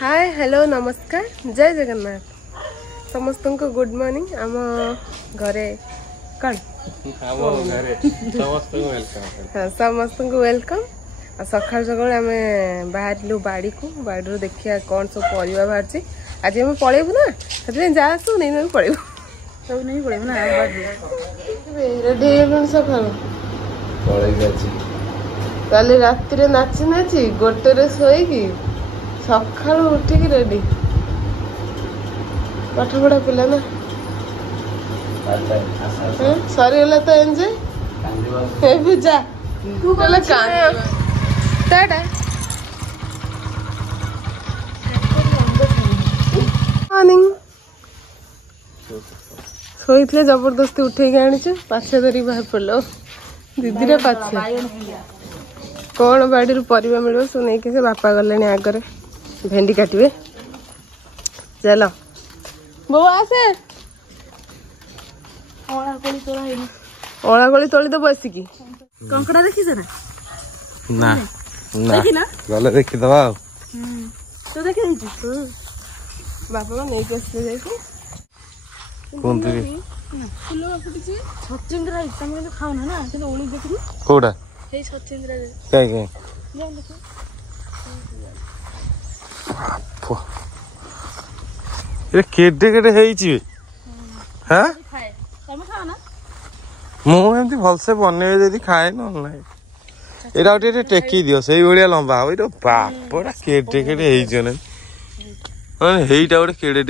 hi hello नमस्कार जय जगन्नाथ समस्त को गुड मॉर्निंग आम घरे कौन समस्त को वेलकम सकाल सकाल आम बाहर बाड़ी को बाड़ी देखिए कौन सब परिवा बाहर आज आम पलैबू ना से जहाँ सब नहीं पलैबू सब नहीं पलैबू ना रेडी सकाल कल राति नाची नाची गोटे शोक सका उठिक रेडी पाठ पढ़ा पिला ना सरीगला तो एंजॉय पूजा मॉर्निंग शोते जबरदस्ती उठे आनी पाछे धरी बाहर पड़ो दीदी पाछे कौन बाड़ी परिवा मिल सब नहीं से बापा गले आगे भेंडी काटे चलो बो आसे अला कोली तोली तो बसिकी कंकड़ा देखी ना ना गले देखी दबा तो देखि बापा नहीं आसले जाइए फूल फुटी छचिंद्रा तुम खाऊना ना ओली देखी कौटा छचिंद्रा कहीं केटे केटे हाँ मुझे भलसे बनइबे खाए ना यहाँ टेकी दियो से भाया लंबा हम बापड़ा केटे केटे गोटे केड़े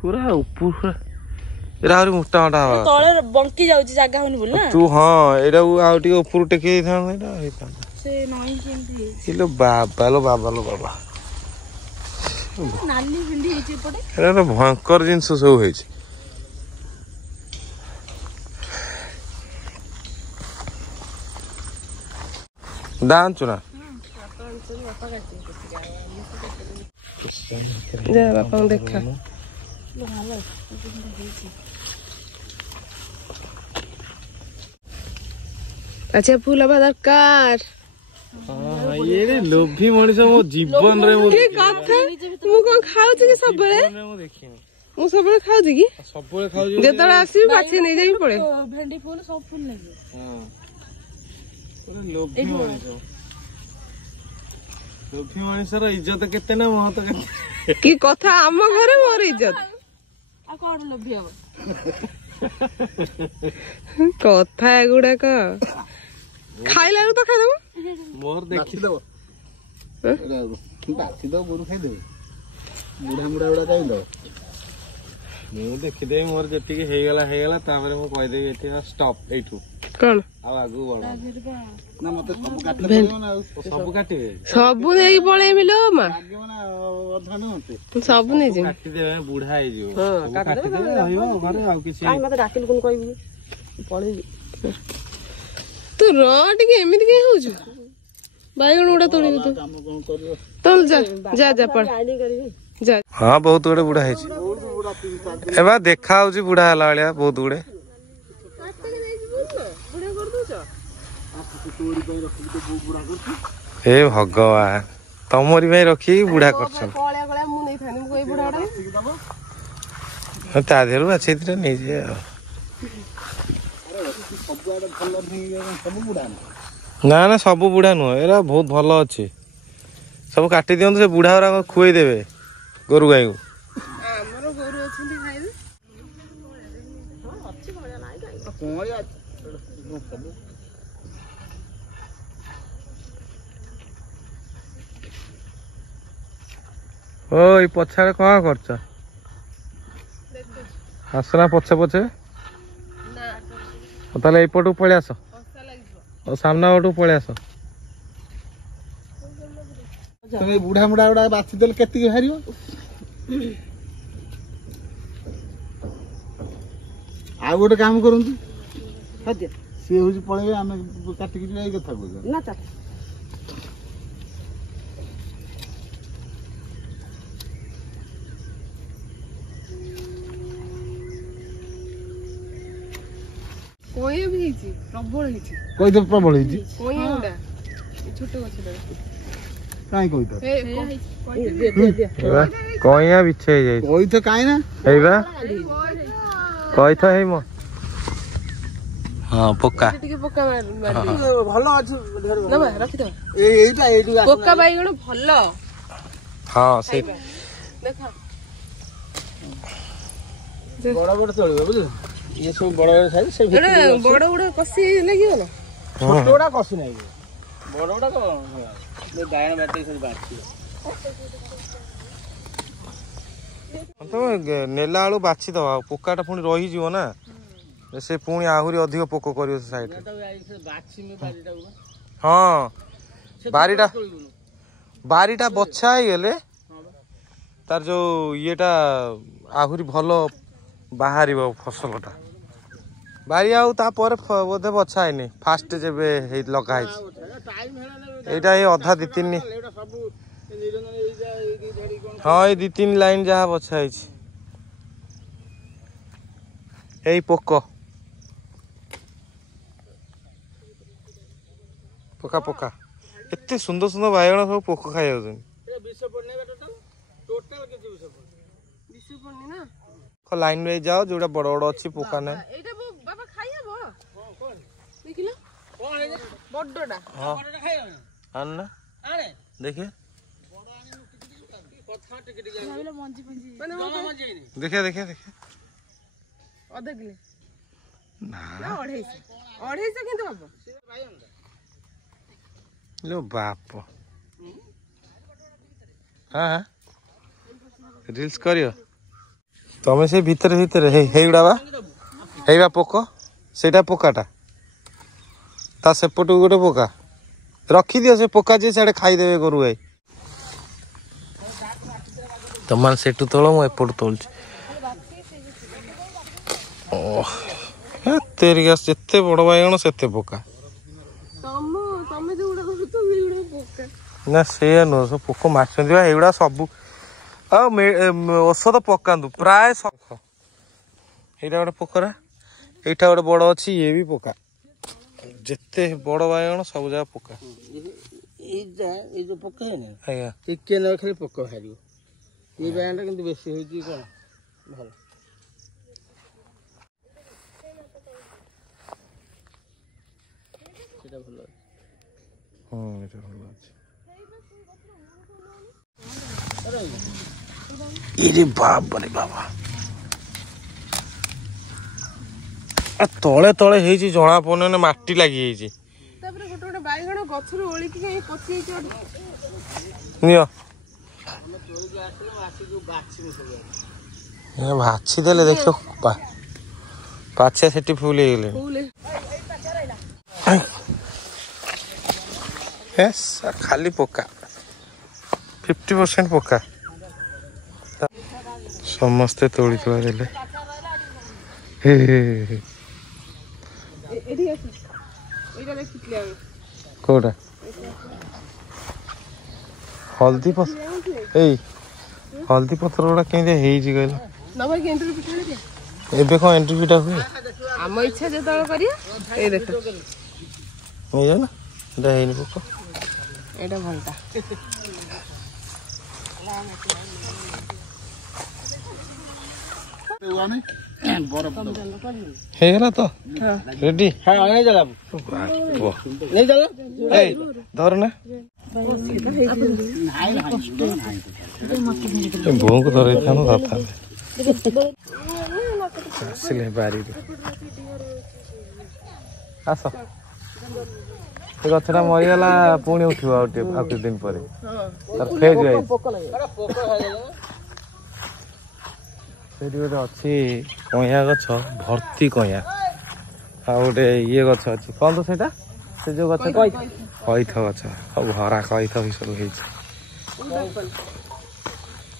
पूरा ऊपर पूरा एरा मोटा मोटा तले बंकी जाउची जागा होनी बोल ना तू हां एरा आउटी ऊपर टेके था से नई केमती लो बाबा नाली भिंडी हेची पड़े एरा भयंकर जिंस सब हेची दान चुना जा बापा देखा अच्छा फूल हवा दरकार ये लोभी मनीष मो जीवन रे मो कथा मु कोन खाउ छी सब बेले मु सब बेले खाउ छी की सब बेले खाउ छी जेतरा आसी बाछी नै जाई पड़े भेंडी फूल सब फूल लगे हां पूरा लोभी मनीष रो इज्जत केते ना महत केते की कथा हम घरे मोर इज्जत आ कोन लोभी हो कथा एगुडा का खाइला तो खाइ दबो मोर देखि दबो बाथि दो गुरु खाइ देबो बुढ़ा मुड़ा उड़ा खाइ दो मु देखि दे मोर जति के हे गेला तापर मु कहि देबी एति स्टॉप एठू कोन आ आगु बडा ना मते सब काटले पड़ियो ना सब काटिबे सब नेई पळे मिलो मा आगे माने अधान होते सब नै जे काटि देबे बुढ़ा हे जियो हां काटि देबे रहियो घरे आ किछि काई मते डाकिल कोन कहबी पळे तू रोटी के एमिति के होछु बाइगण उडा तोड़ी दे काम कोन करियो चल जा जा जा पड़ जा हां बहुत गुडे बुढ़ा हे छी एबा देखा होची बुढ़ा हला वालिया बहुत गुडे हे भगवान तमरी भाई रखी बुढ़ा कर देहर अच्छे नहीं जे ना ना सब बुढ़ा नुह एरा बहुत भल अच्छे सब काटी दिखाँ से बुढ़ा गुरा खुए देवे गोरु गाई को ओ पछाड़े कौन करछ आसना पछे पछे ताले एपटू पळे आस और सामना पटू पळे आस तुम बुढ़ा मुड़ा उड़ा बाछि देल केति हारियो आ गोटे काम करंतु सत्य से होजी पळे आमे काटि कि जाई कथा को ना कोई भी प्रबल कोई तो प्रबल छोट गछ काई कोई तो कइया बिछे जाई कोई तो काई ना हेबा कइ तो हे मो हां पोका टिके पोका मार भलो अछि ना बा रखि दो एटा एटु पोका बाइगण भलो हां से देखा बड़ा बड़ा चलबे बुझ ये सब बड़ा बड़ा साइज से बड़ा बड़ा कसी लागियो ना छोटोडा कसी नाही बड़ोडा तो ये डायन बैटरी से बाची तो नेला आलू बाछि दवा पोकाटा पुणी रही जीवो ना से पुणी आहुरी अधिक पोक करियो से साइड बाची में बारीटा हां बारीटा बच्छा ही गेले तार जो येटा आहुरी भलो बाहरिबो फसलटा बारी आउ ता पर बोधे बच्छा हैनी फास्ट जेबे हे लगा है एटा ए आधा दी तीन हां ए दी तीन लाइन जहा बच्छा है एई पोका पोका एते सुंदर सुंदर बायगण सब पोक खाइ जाउछन विष पड़ने टोटल किछ विष पड़नी ना लाइन में जाओ जोड़ा बड़ बड़ अच्छी पोका ना एटा बाबा खाइ हबो देखिला बड्डोडा हां आन आने देखिए देखिए आधा किलो ना 250 किंतु बाबा लो बाप हाँ रील्स करियो तमे से भीतर हेइडा बा हेइबा पोक सेटा पोकाटा ता सेपटु गोटे पोका रखी दियो से पोका जे साडे खाई देबे करू भाई तमान सेटु तोलो मो एपट तोलछ ओ तेरी गस जत्ते बड़ बायगण सेते पोका तमे जे उडा करू तो उडा पोका ना से नो सब पोक माछंदिवा एउडा सब औषध पकांदु प्राय एटा गोटे पोखरा एटा गोटे बड़ अच्छी ये भी पोका जिते बड़ बायगण सब जगह पोका ये जो पोका है ना आया टिके न खाली पोका हारियो ये बायगण किंतु बेसी होई कोन भल सेटा भलो हां एटा भलो अछि इरे बाप रे बाबा तले तले हेजी जणा पने माटी लागि हेजी तापर गोटे गोटे बाइगण गछरु ओळी के पची हेची नियो हम तोई के आसले मासी जो बाछि में सब ये भाछि देले देखो पाछे सेटी फूल हे गेले यस खाली पोका 50% पोका समस्ते तोड़ी थोड़ा देले कोड़ा हल्दी पत्र हल्दी पत्र गुड़ा केंदे हेजी गइल ना भाई एंट्री पिठा दे एबे को एंट्री पिठा हुए हम इच्छा जतल करिया ए देखो हो जा ना एटा हेनी पोको एटा भलता हेगला तो रेडी हां नहीं चला नहीं चला ए धर ना बों को धरे था ना था सिले बारी आसो ए गछरा मरि गला पुणी उठिबो आउटे आउटे दिन परे तार फेज जाई सेठी गोटे अच्छी कइया गछ भर्ती कइया आ गोटे ये गछ अच्छी कौन तो सेटा से जो गछ कइथ गछ भरा कइथ सब हेछ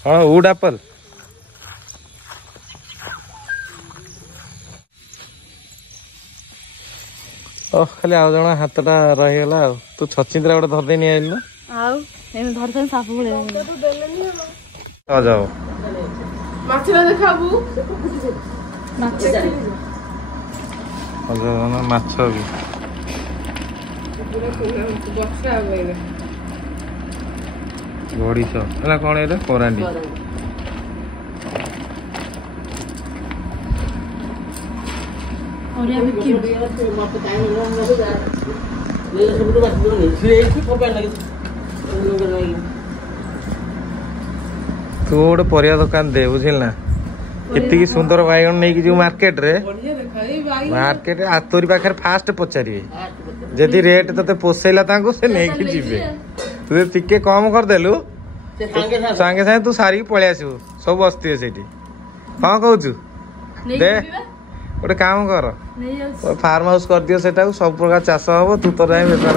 हाँ वुड एप्पल ओ खाली आउ जणा हातटा रहिगला तू छचिंद्रा गोटे धरदे नि आइल ना आउ एमे धरसन साफ बोले आ जाओ माछ देखाबू माछ ना माछ भी पूरा पूरा बक्सा आबे ଗଡ଼ିଶ ହେଲା କ'ଣ ଏଇଟା କରାଣ୍ଡି ତୁ ଗୋଟେ ପରିବା ଦୋକାନ ଦେ ବୁଝିଲ ନା ଏତିକି ସୁନ୍ଦର ବାଇଗଣ ନେଇକି ଯିବୁ ମାର୍କେଟରେ ତୋରି ପାଖରେ ଫାଷ୍ଟ ପଚାରିବେ ଯଦି ରେଟ୍ ତତେ ପୋଷେଇଲା ତାଙ୍କୁ ସେ ନେଇକି ଯିବେ ତୁ ଟିକେ କମ କରିଦେଲୁ ସାଙ୍ଗେ ସାଙ୍ଗେ ତୁ ସାରିକି ପଳେଇ ଆସିବୁ ସବୁ ବସିଥିବେ ସେଇଠି କଣ କହୁଛୁ ଦେ ଗୋଟେ କାମ କର ଫାର୍ମ ହାଉସ କରିଦିଅ ସେଟାକୁ ସବୁ ପ୍ରକାର ଚାଷ ହବ ତୁ ତୋର ଯାଇ ବେପାର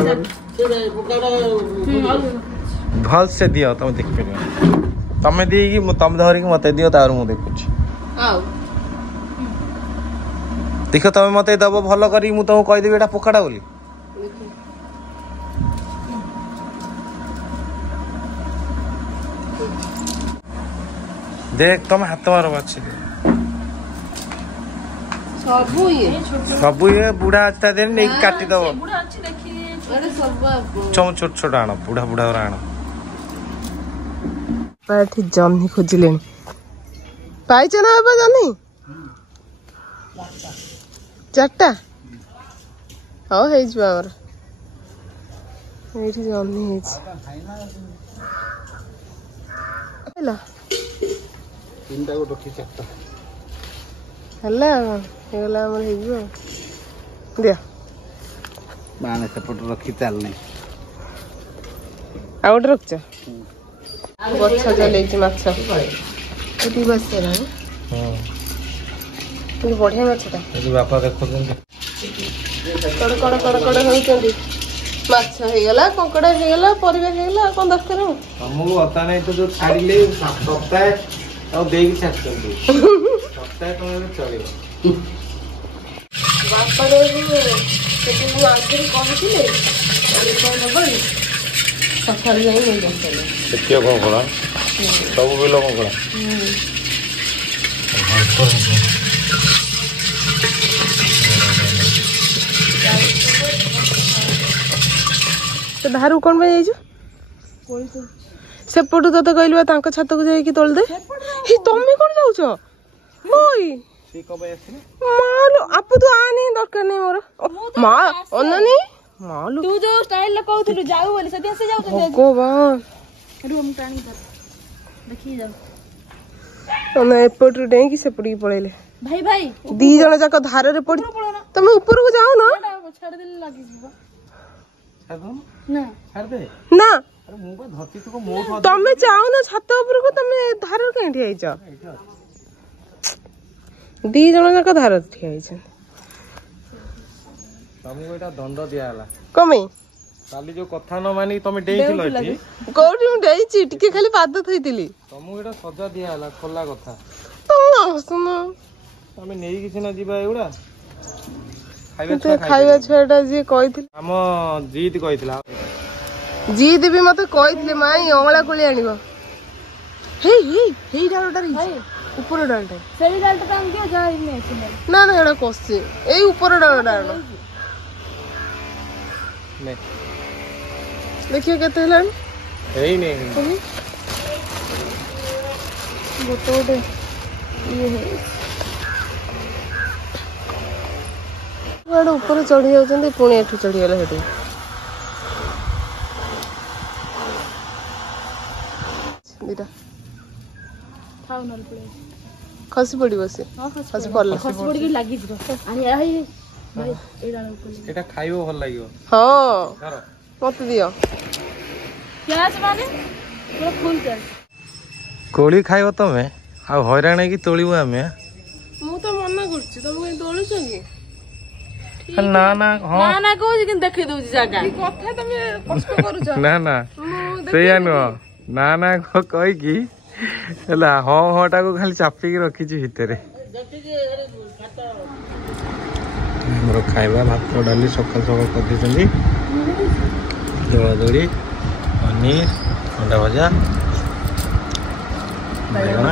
ଭଲସେ ଦିଅ ତମେ ଦେଖିପାରିବ ତମେ ଦେଇକି ତମେ ଧରିକି ମତେ ଦିଅ ତାପରେ ମୁଁ ଦେଖୁଛି ଦେଖ ତମେ ମତେ ଦବ ଭଲ କରିକି ମୁଁ ତମକୁ କହିଦେବି ଏଟା ପୋକାଟା ବୋଲି देख तुम हाथ मार बाछी सब ये बुढ़ा अच्छा दिन नहीं काटी दो छोट छोट आण बुढ़ा बुढ़ा आण जह्नी खोजिले पाइछ ना बाबा जह्नी 4टा हाँ है जह्नी है तीनटा को रखी 4टा हल्ला हेगला हमर हेजो दिया माने सपोर्ट रखी चाल नहीं आउट रखछ गच्छ जले छि माछ एटी बसे ना हां तू बढ़िया माछटा ए बापा देखो कड़ कड़ कड़ कड़ होइछंदी माछ हेगला कंकड़ा हेगला परिबा हेगला कोन दरकार हो हमहु अता नहीं तो जो छाड़ीले सप्ताह ଆଉ ଦେଇକି ଛାଡୁଛନ୍ତି ସପ୍ତାହ ଟଙ୍କା ଚଳିବ ବାପା ସେଠି ମୁଁ ଆଗରୁ କହିଥିଲେ ସକାଳେ ଯାଇ ନେଇ ଆସିଲେ ସେଠିଅ କଙ୍କଡ଼ା ସବୁ ବିଲ କଙ୍କଡ଼ା ସେ ବାହାରକୁ କ'ଣ ପାଇଁ ଯାଇଛୁ सेपटू तो कहली तांको छात को जाई तोल दे ही तमे कोन जाउछ ओई सी कबे आसी मालो आपु तो आनी दरकार नहीं मोर मा अननी मालो तू जो स्टाइल ल कहथलु जाऊ बोली सती से जाऊ भगवान रूम टाणी कर देखि जाऊ तने एपटू डेई की सेपटी पळेले भाई भाई दी जण जाक धार रे पड़ी तमे ऊपर को जाओ ना छाड़ दे लागी जीवा छाड़ ना छाड़ दे ना तमे तमे जाओ ना छात ऊपर को तमे धार के ठिया छ दी जण जाक धार ठिया छ तमको एटा दंड दिया हला कमे काली जो कथा न मानी तमे डेइथिलो एठी कोठी मु डेइची टिके खाली पाद थइतिली तमको एटा सजा दिया हला खोला कथा तम सुनो तमे नेई किछ न जीवा एउडा खाइबा छेडा जे कहिथिल हम जीत कहितला जीत भी मते कहिथिले माई ओंगला कोली आनिबो हे हे हे डालटा रे ऊपर डालटा सेही डालटा टांग दियो जा इने ना ना एडा कोसी ए ऊपर डालटा आनो ने देखिए केते हलान एई ने गोटे गोटे ये है वाडा ऊपर चढ़ी जाउछन्ते पुणी एठु चढ़ी गेला हेतु दीटा खाऊ न पड़े खसी पड़िबो से खसी पड़ला खस पड़ के लागी जिवो आणि आई भाई एडा ऊपर एटा खाइबो भल लागियो हां धर मत दियो प्याज माने पूरा फुल कर कोली खाइबो तमे आ हैराण की तोलिबो आमे मु तो मना करछि तुम कहीं तोलुछ की ना ना हां ना ना कहू कि देखै दउछि जागा ई कथा तमे कष्ट करूछ ना ना सेया नो ना ना कहि की हला हो होटा को खाली चापी के रखी छी भितरे हमरो खाइबा भात डाली सकाल सकाल कर दिसंदी दोड़ा दोड़ी पनीर अंडा भजा बैगन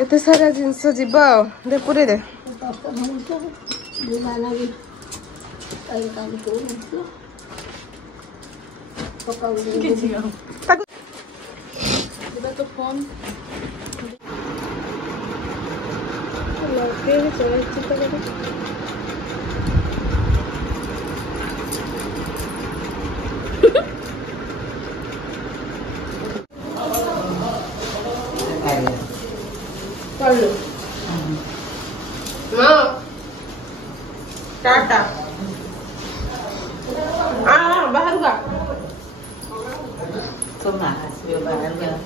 एते सारा जिनस जीवा दे पूरे दे टाटा बाहर का तो ग्यास ग्यास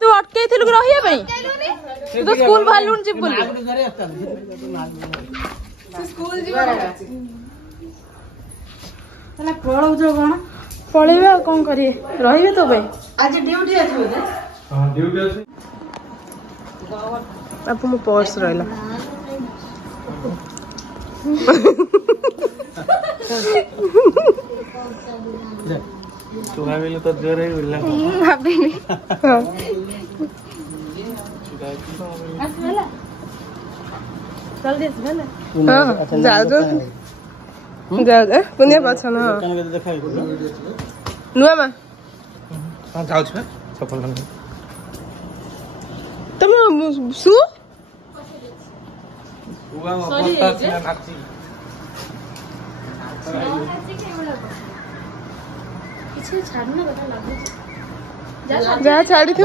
तू अटके थिलु रहिया पई तू तो स्कूल बाहरलुन जी बोल स्कूल जीवा तला पळौ जो कोन पळेबे कोन करिए रहिबे तो भाई आज ड्यूटी अछि बोले हां ड्यूटी अछि आपको मो पर्स रहला तू भाविले तो जोर है बोलला भाभी नहीं जल्दी से ना हां जाओ जाओ पुण्य पाछा ना कन के देखाई नुआ मा हां जाउ छ सफल नहीं तुम सु उगा अवस्था से नाची किछ छाड़ना कथा लागो जहाँ छाड़ी थी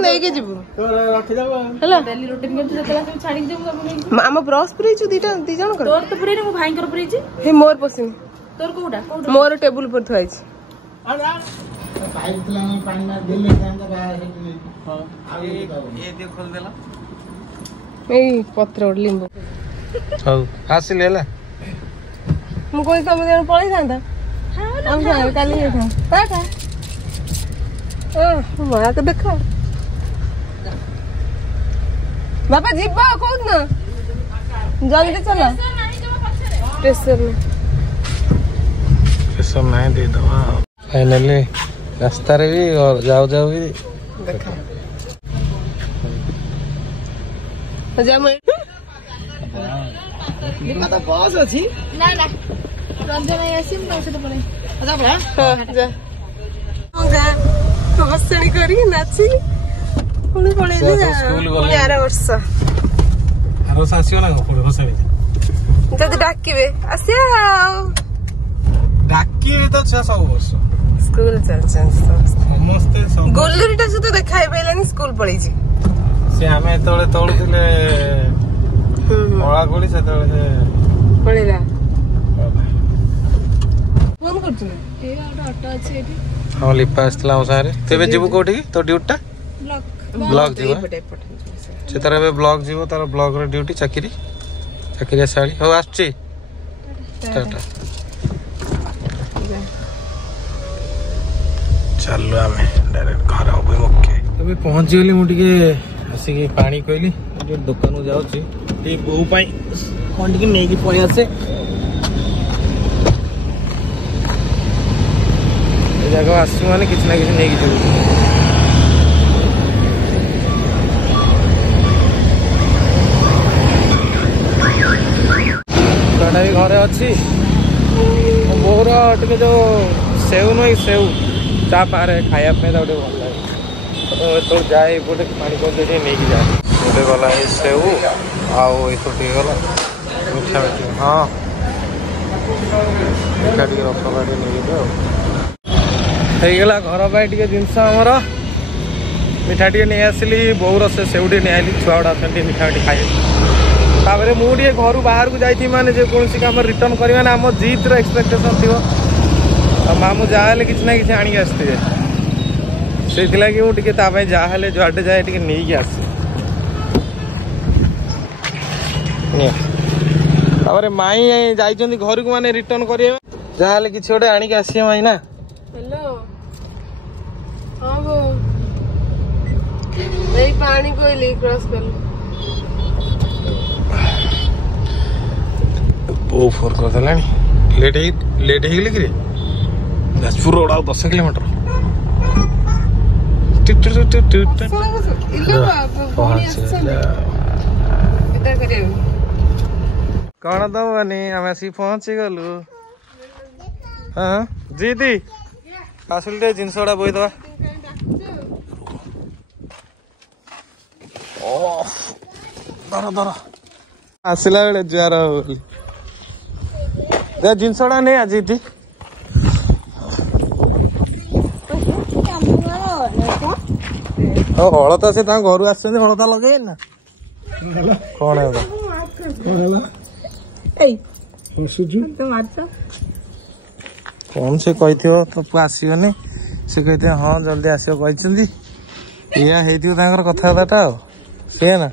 नहीं के जीवु रखी जाओ हला डेली रूटीन में जतला के छाड़ी देबो अपन मामा ब्रश पुरै छु दी जण कर तोर तो पुरे ने मो भाई कर पुरे छी हे मोर पसिन तोर कोडा मोर टेबल पर थुआई छी पाइप लाने पानी में दिले जांदा बाहर हां ये दे खोल देला ए पत्र लिंबू हौ हासिल हैला मु कोई सब दिन पळै जांदा हां हम जान काली था टाटा माँ को देखा बाबा जीवा कौन ना जल्दी चला प्रेशर नहीं दे दवा फाइनली रास्ता रे भी और जाओ भी देखा जा मैं तो बस अछि ना ना रंजन आसिम न से तो परे जा बड़ा जा होगा हसणी करी नाची पुणी पळेली जा स्कूल गले 11 वर्ष आरो सासियो ना पुणी हसणी जदी डाकिबे आसिया डाकी तो छ सब वर्ष स्कूल चलछन समस्ते सब गोल्लरीटा से तो देखाई पेलानी स्कूल पळै छी से हमें तोळे तोळुतिले ओळा गोली से तोळे पळेला फोन करछु ए ऑटो अछि एठी हम लिपा आसला हम सारे तेबे जीवु कोठी तो ड्यूटी ब्लॉक जीवो से तरह बे ब्लॉक जीवो तार ब्लॉक रे ड्यूटी चाकरी साड़ी हो आछी टाटा चलो हमें डायरेक्ट घर आबे मक्के तबे पहुंच गेली मु टिके आसी के पानी कोइली जो दुकान जाउ छी टी बहु पाई कोन टिके नेकी पळि आसे जगह आसु माने किछ ना किछ नेकी जाऊ कड़ा भी घरे अच्छी बोर टे जो सेव नुह सेव ता पारे खाया भल लगे तो जाए गोटे पानी कर नहीं जाए गोटे गला सेव आउ गला मिठा मिठी हाँ मिठा टे रसगोला नहीं गला घर पाई जिनस आमर मिठा टे नहीं आसली बोर से सेउटे नहीं आइली छुआ गुड़ा अच्छा मिठा मिठी खाए तापर मुझे घर बाहर को जाइए माने जेकोसी कम रिटर्न करवा ना आम जीत एक्सपेक्टेशन थी मामू जहाँ कि ना कि आणिक आसते से मुझे जहाँ जुआडे जाए टे नहीं आस माई जा घर को माने रिटर्न करें जहाँ कि गोटे आणिक आसिए माई ना हेलो हाँ वो नहीं पानी कोई क्रॉस कर बो फोर कर देलानी लेट हो गली कि जाजपुर रोड आ 10 किलोमीटर कौन दबानी आम आसिक पहुंची गलु हाँ जीदी आसिल दे जिनस गुड़ा बोई दवा दर दर आसला बेले जुआर जिनस गुड़ा नहीं आज जीदी हलता से घर आस हलता लगे ना कौन कौन से कही तो आसनी से कही हाँ जल्दी आस या कथबार्ता सी ना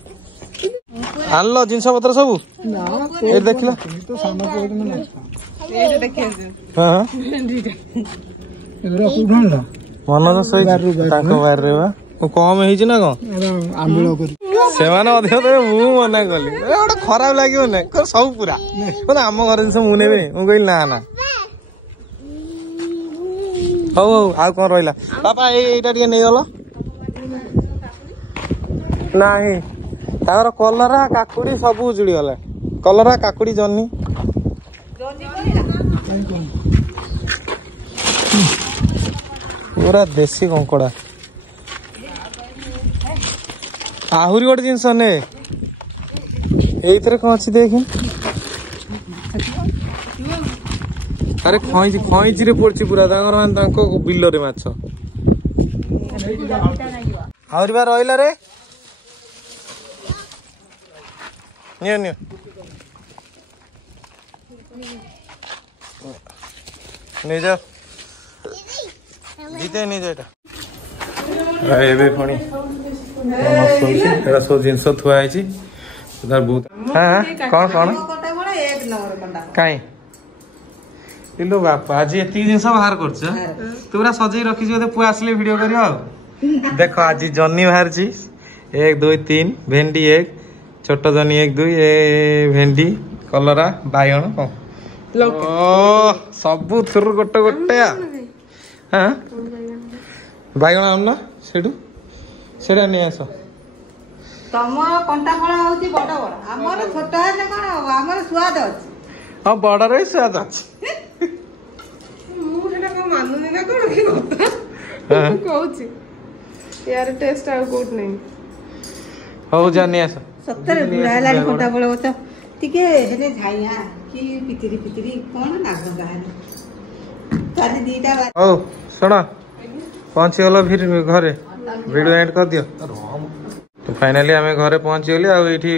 आनल जिनस पत्र सब देख मन तो बारे कम है से मना कली गोटे खराब लगे ना सब पूरा आम घर जिन मुझे मुझे ना ना हौ आ कौन रहा बापा यहीटा टे नहीं गल ना कलरा काकुड़ी सब उजुड़ी गला कलरा काकुड़ी जन्नी पूरा देसी कंकड़ा आहरी गोटे जिनस ने कौन अच्छी देख अरे खईची रे पड़ी पूरा बिल रे माछ आहरी बार रहा रे नहीं जा जीते नहीं जाए पुणी सब जिन थुआई बहुत हाँ कौन कौन कहीं इलो बापा आज ये जिन बाहर कर पूरा सजे रखी पुआ आसले वीडियो कर देख आज जन्नी बाहर 1 2 3 भेंडी 1 छोट जनी 1 2 भेंडी कलरा बाइगण सबू थुर गोटे गोटे हाँ बाइगण आम से नहीं आस तम कंटा फल होची बड़ बड़ हमर छोट है कोन हमर स्वाद अछि हां बड़ रे स्वाद अछि मु सेटा को मानुनी ना कोन की होता हां कहूची यार टेस्ट आ कोट नहीं हो जानी आस 70 बुढ़ा लाली कंटा फल होता टिके हेले झाइया की पितरी कोन नाग गाले ताली दीटा ओ सुना पहुंची गलो फिर घरे वीडियो एंड कर दियो तो फाइनाली आम घरे पहुंची गली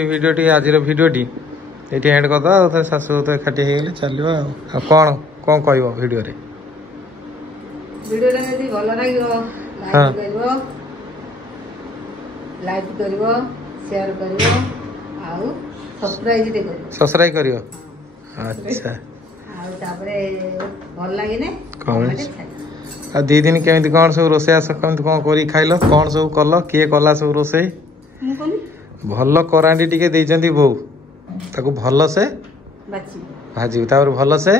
वीडियो टी आज वीडियो टी ये एंड करदा शाशु तो एकाठी हो गले चलो कौन कौन कह वीडियो रे वीडियो रे भल लागियो लाइक करिवो शेयर करिवो आउ सब्सक्राइब करियो अच्छा आउ तापरे भल लागे ने कमेंट आ 2 दिन केमिति कौन सब रोसे आस केमिति कौन करी खाइलो कौन सब कल किए कला सब रोसे भल करांडी टिके देइचंती बो ताको भल से भाजी तापर भल से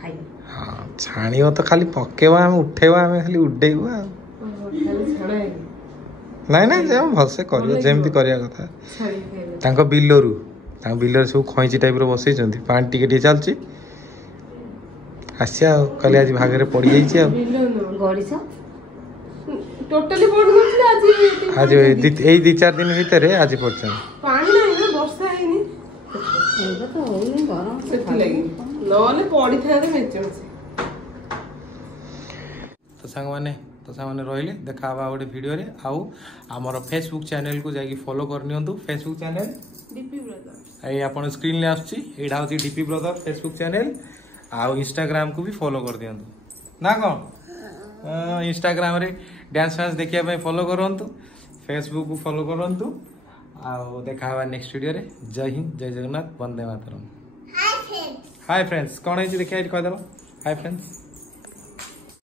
खाइ हां छाणियो तो खाली पकेवा हम उठेवा हम खाली उडेवा नहीं नहीं जे भल से करियो जेमति करिया कथा तांको बिल्लर सब खईची टाइप रो बसैचंती पानी टिके टिके चलची आसिया कल आज भागरे पड़ जाइए टोटली पड़ गई आज यही 2-4 दिन भीतर आज पड़छ पानी नहीं ना वर्षा हैनी एबे तो होई गरम सेति लागि नले पड़ी था मेचे तो संग माने तो से रही देखा गोटे वीडियो रे आउ आमर फेसबुक चैनल को जाकि फॉलो करनी फेसबुक चैनल डीपी ब्रदर ये आप स्क्रीन ले आसुची एटा होची डीपी ब्रदर फेसबुक चैनल आउ इंस्टाग्राम को भी फॉलो कर दियंतु ना कौन इंस्टाग्राम रे डांस फांस देखिया फॉलो करंतु फेसबुक को फॉलो करंतु आउ देखा नेक्स्ट वीडियो रे जय हिंद जय जगन्नाथ वंदे मातरम हाय फ्रेंड्स कौन है देखिए कह दो हाय फ्रेंड्स